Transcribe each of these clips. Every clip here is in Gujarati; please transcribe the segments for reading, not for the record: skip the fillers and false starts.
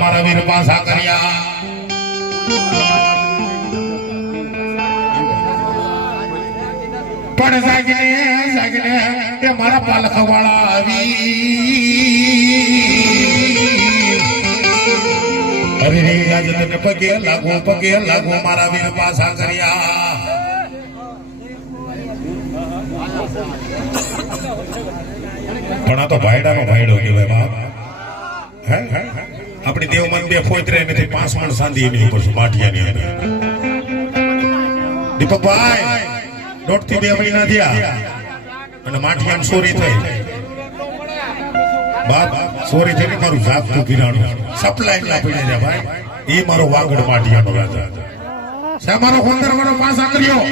મારા વીર પાસા કર્યા પણ જાગને એ મારા પાલખ વાળા આવી અરે રે આજે તને પગે લાગુ મારા વીર પાસા કર્યા પણ આ તો ભાઈડાનો ભાઈડો કહેવાય બાપ આપણી દેવમન બે ફોતરે નથી 5 મણ સાંધી એની ઉપર માઠિયાની અંદર દીપકભાઈ 1.5 થી 2 મહિના થયા અને માઠિયાની ચોરી થઈ બાપ ચોરી થઈને મારું જાગતું કિરાણું સપ્લાય ના પડી જાય ભાઈ એ મારો વાગડ માઠિયાનો રાજા છે મારો 15 વર્ષ પાસા કર્યો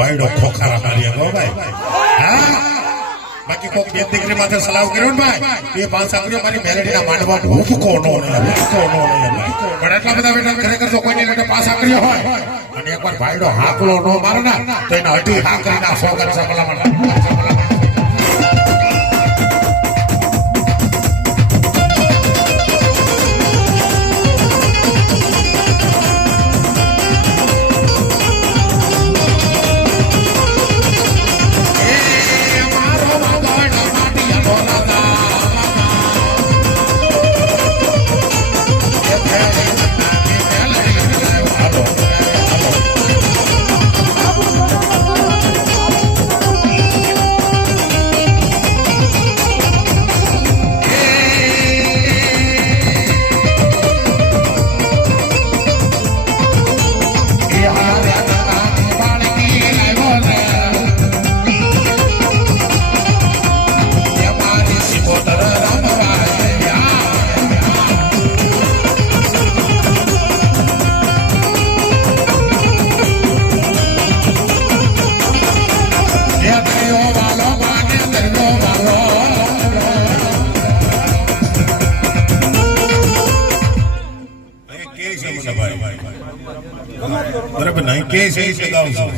ભાઈડો ખોખારા માર્યા ગો ભાઈ હા બાકી કોક બે દીકરી માથે સલાવ કર્યો ને ભાઈ એ પાસા કર્યો મારી મેલેડીના માંડવા ભૂકો નો પણ એટલા બધા બેટા ખરેખર તો કોઈને માટે પાસા કર્યો હોય અને એકવાર ભાઈડો હાકલો નો મારે ને તો એને હટી હા કરી નાખો કરશે ભલા બરાબર નહીં કે છે લગાવું છું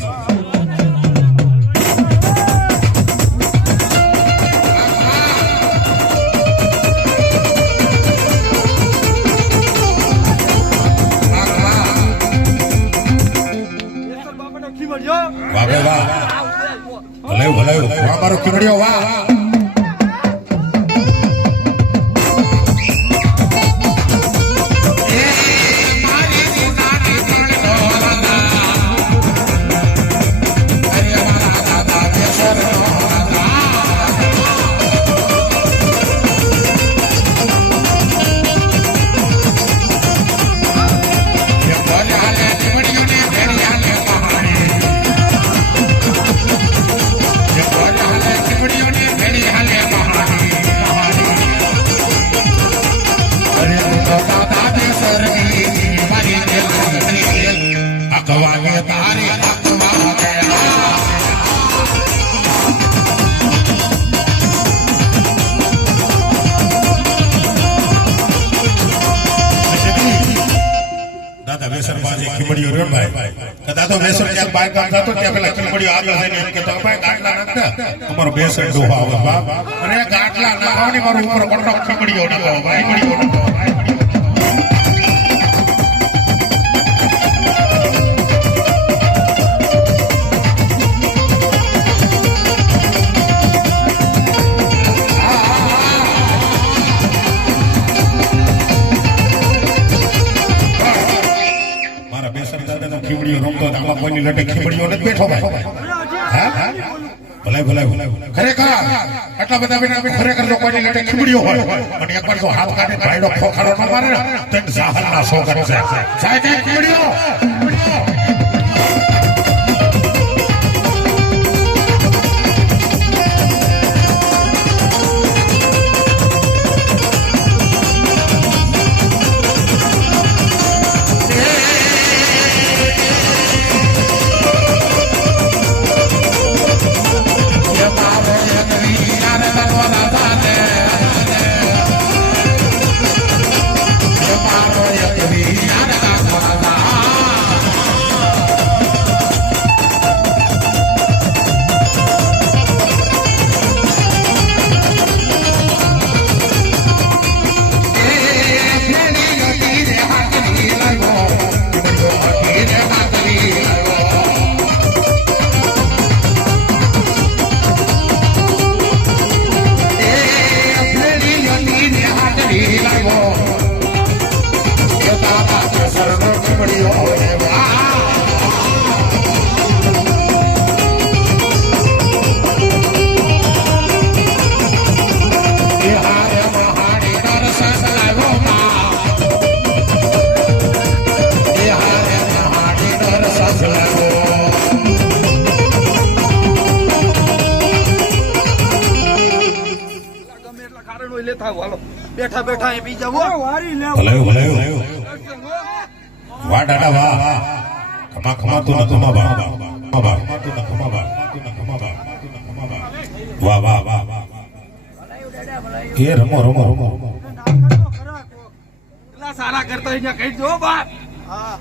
વાહ વાહ ભલે વાહ મારો ખીમડિયો વાહ દાદા વેસર ક્યાંક બાય કામ થતો ત્યાં પેલા ખીમડીઓ આગળ થઈને એમ કહેતો ભાઈ ગાટલા નાખ અમારો બેસર ડોહા આવે બાપ અને ગાટલા નાખવાની મારું ઉપર કોટો ખીમડીઓ નાખો ભાઈ ખીમડીઓ નાખો ખીમડીઓ રમતો હતો, આમાં કોઈની લટે ખીમડીઓ નથી બેઠો ભાઈ. હા ભલે ભલે ભલે ખરેખર આટલા બધા બેટા ખરેખર જો કોઈની લટે ખીમડીઓ હોય અને એકવાર જો હાથ કાઢે ભાઈડો ખોખાડો ન મારે ને તો જાહરના સો કરશે. સાહેબ ખીમડીઓ બેઠા બેઠા એ પી જાવ વારી લે ભલે ભલે વાહ દાદા વાહ ખમા ખમા તું ન ખમા બા બા તું ન ખમા બા વાહ વાહ વાહ કે રમો રમો રમો એટલા સારા કરતા અહીંયા કહી દો બાપ હા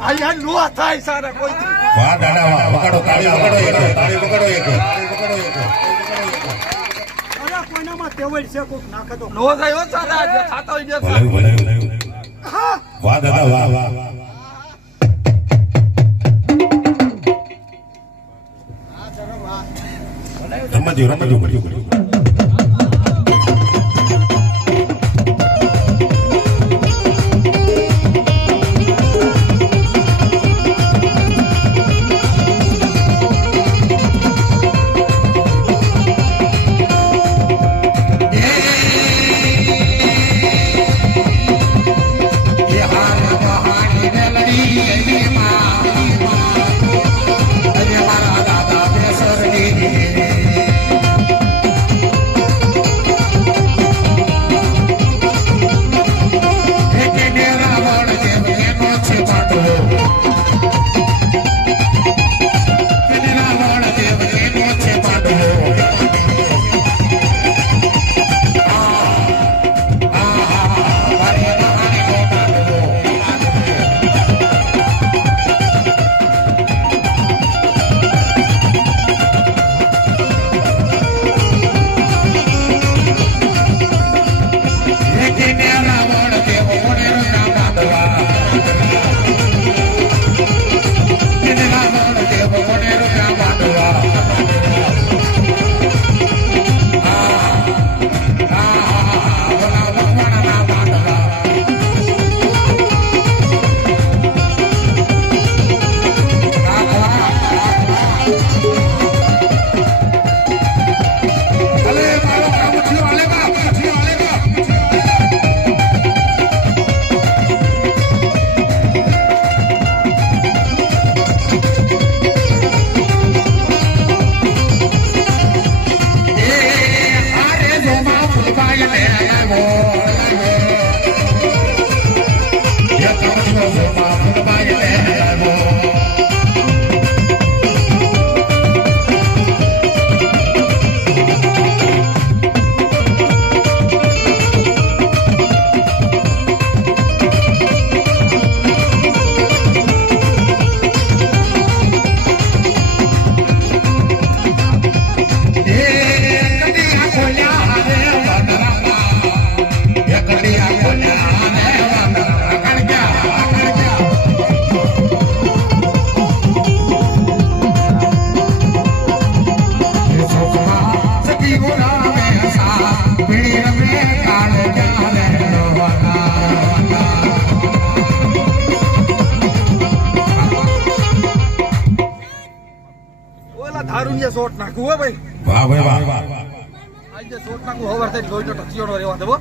અહીંયા નો થાય સારા કોઈ વાહ દાદા વાહ વગાડો તાળી વગાડો એક તાળી વગાડો એક કોઈનામાં તેવડ છે કોક નાખે તો નો થાય હો સારા જે થાતા હોય જે ભલે ભલે વાહ દાદા વાહ રમજો રમજો આમાં ધારુણિયા શોટ નાખું હો ભાઈ વાહ ભાઈ વાહ આજે શોટ નાખું હવાર થાય જોઈ તો ટચિયોનો રહેવા દેવો